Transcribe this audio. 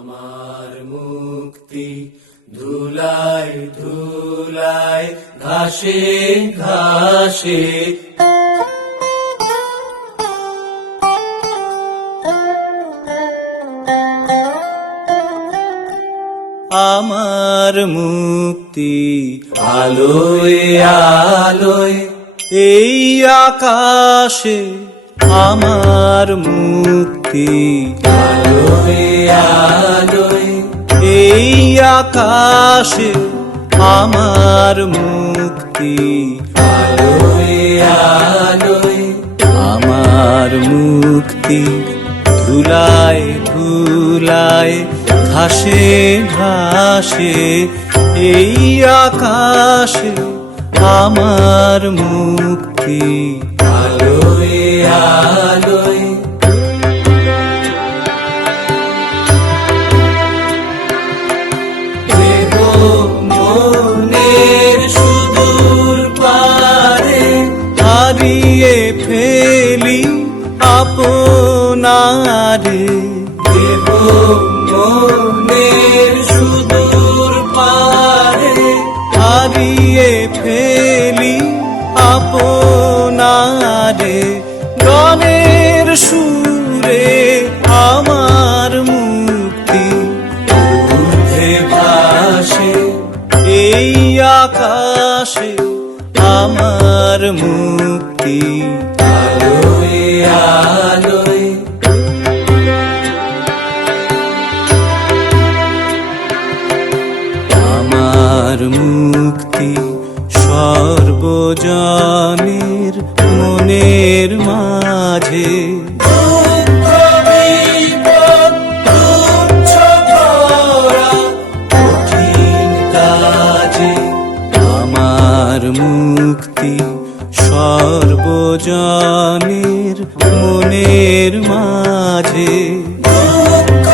আমার মুক্তি ধুলায় ধুলায় ঘাসে ঘাসে, আমার মুক্তি আলোয় আলোয় এই আকাশে, আমার মুক্তি আলোয় আলোয় এই আকাশে, আমার মুক্তি আলোয় আলোয়, আমার মুক্তি ধুলায় ধুলায় ঘাসে ঘাসে, এই আকাশে, আমার মুক্তি আলোয় আলোয়। দেহ মনের সুদূর পারে হারিয়ে ফেলি আপনারে, দেহ মনের সুদূর পারে হারিয়ে ফেলি আপনারে, গানের সুরে আমার মুক্তি ঊর্ধ্বে ভাসে, এই আকাশে, আমার মুক্তি আলোয় আলোয়। আমার মুক্তি সর্বজনের মনের মাঝে, কঠিন কাজে, আমার মুক্তি সর্বজনের মনের মাঝে, দুঃখ